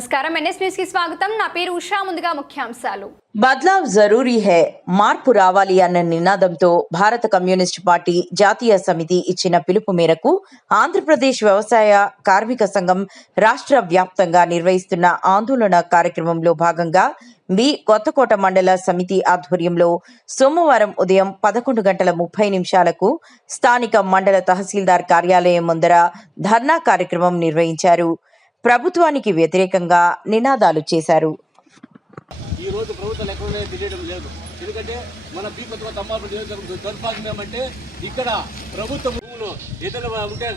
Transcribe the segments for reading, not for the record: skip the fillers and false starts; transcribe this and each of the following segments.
నమస్కారం NS news కి స్వాగతం. నా పేరు ఉషా. ముందుగా ముఖ్యాంశాలు. బద్లావ్ జరూరీ హై, మార్పు రావాలి అన్న నినాదంతో భారత కమ్యూనిస్ట్ పార్టీ జాతీయ సమితి ఇచ్చిన పిలుపు మేరకు ఆంధ్రప్రదేశ్ వ్యవసాయ కార్మిక సంఘం రాష్ట్ర వ్యాప్తంగా నిర్వహిస్తున్న ఆందోళన కార్యక్రమంలో భాగంగా కొత్తకోట మండల సమితి ఆధ్వర్యంలో సోమవారం ఉదయం 11:30 స్థానిక మండల తహసీల్దార్ కార్యాలయం ముందర ధర్నా కార్యక్రమం నిర్వహించారు. ప్రభుత్వానికి వ్యతిరేకంగా నినాదాలు చేశారు. ఈ రోజు ప్రభుత్వాలు ఎక్కడున్నాయో తెలియడం లేదు. ఎందుకంటే మన బీపత్వ తమ్మాపూర్ నియోజకవర్గం దౌర్భాగ్యం ఏమంటే ఇక్కడ ప్రభుత్వ భూములు ఏదైనా ఉంటే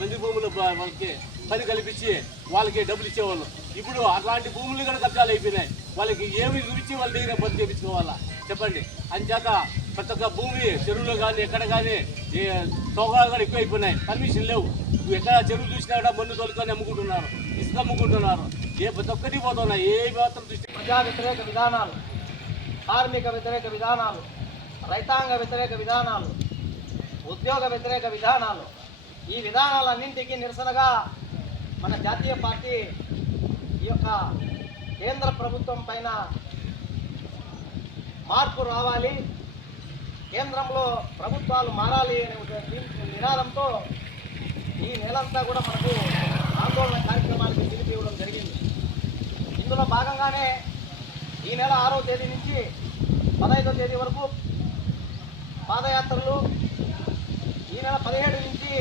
బంది భూములు వాళ్ళకి పని కల్పించి వాళ్ళకి డబ్బులు ఇచ్చేవాళ్ళు. ఇప్పుడు అలాంటి భూములు కూడా కబ్జాలు అయిపోయినాయి. వాళ్ళకి ఏమి చూపించి వాళ్ళ దగ్గర పని చేయించుకోవాలా చెప్పండి. అంచేత ప్రతి ఒక్క భూమి చెరువులో కానీ ఎక్కడ కానీ తోగాలు కూడా ఎక్కువ అయిపోయినాయి. పర్మిషన్ లేవు. ఎక్కడ చెరువులు చూసినా కూడా మన్ను తోలుకొని అమ్ముకుంటున్నారు, ఇసుక అమ్ముకుంటున్నారు. ప్రతి ఒక్కటి పోతున్నాయి. ఏ మాత్రం దృష్టి ప్రజా వ్యతిరేక విధానాలు, కార్మిక వ్యతిరేక విధానాలు, రైతాంగ వ్యతిరేక విధానాలు, ఉద్యోగ వ్యతిరేక విధానాలు, ఈ విధానాలన్నింటికీ నిరసనగా మన జాతీయ పార్టీ ఈ యొక్క కేంద్ర ప్రభుత్వం పైన మార్పు రావాలి, కేంద్రంలో ప్రభుత్వాలు మారాలి అనే నినాదంతో ఈ నెలంతా కూడా మనకు ఆందోళన కార్యక్రమానికి పిలిపి ఇవ్వడం జరిగింది. ఇందులో భాగంగానే ఈ నెల 6వ తేదీ నుంచి 15వ తేదీ వరకు పాదయాత్రలు, ఈ నెల 17 నుంచి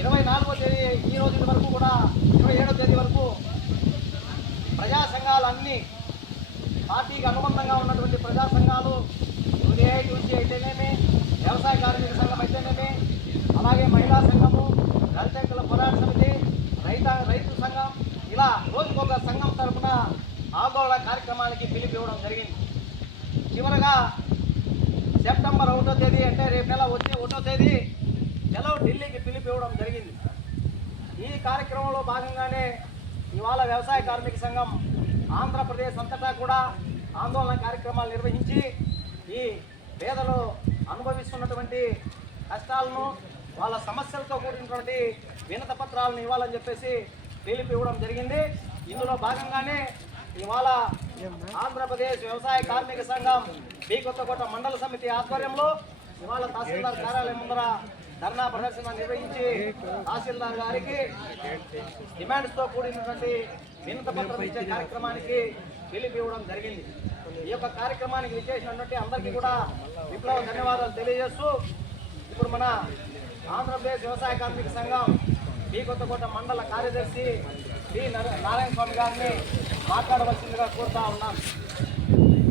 24వ తేదీ ఈ రోజు వరకు కూడా 27వ తేదీ వరకు ప్రజా సంఘాలన్నీ పార్టీకి అనుబంధంగా ఉన్నటువంటి ప్రజా సంఘాలు ఏఐటీసీ అయితేనేమి, వ్యవసాయ కార్మిక సంఘం అయితేనేమి, అలాగే మహిళా సంఘము, దళితుల పోరాట సమితి, రైతు సంఘం, ఇలా రోజుకొక సంఘం తరఫున ఆందోళన కార్యక్రమానికి పిలుపు ఇవ్వడం జరిగింది. చివరగా సెప్టెంబర్ 1వ తేదీ అంటే రేపు నెల వచ్చే 1వ తేదీ చలో ఢిల్లీకి పిలుపు ఇవ్వడం జరిగింది. ఈ కార్యక్రమంలో భాగంగానే ఇవాళ వ్యవసాయ కార్మిక సంఘం ఆంధ్రప్రదేశ్ అంతటా కూడా ఆందోళన కార్యక్రమాలు నిర్వహించి ఈ పేదలు అనుభవిస్తున్నటువంటి కష్టాలను, వాళ్ళ సమస్యలతో కూడినటువంటి వినతి పత్రాలను ఇవ్వాలని చెప్పేసి పిలుపు ఇవ్వడం జరిగింది. ఇందులో భాగంగానే ఇవాళ ఆంధ్రప్రదేశ్ వ్యవసాయ కార్మిక సంఘం కొత్తకోట మండల సమితి ఆధ్వర్యంలో ఇవాళ తహసీల్దార్ కార్యాలయం ముందర ధర్నా ప్రదర్శన నిర్వహించి తహసీల్దార్ గారికి డిమాండ్స్తో కూడినటువంటి వినతి పత్రం ఇచ్చే కార్యక్రమానికి పిలుపు ఇవ్వడం జరిగింది. ఈ యొక్క కార్యక్రమానికి విచ్చేసినటువంటి అందరికీ కూడా విప్లవ ధన్యవాదాలు తెలియజేస్తూ ఇప్పుడు మన ఆంధ్రప్రదేశ్ వ్యవసాయ కార్మిక సంఘం కొత్తకోట మండల కార్యదర్శి నారాయణ స్వామి గారిని మాట్లాడవలసిందిగా కోరుతా ఉన్నాను.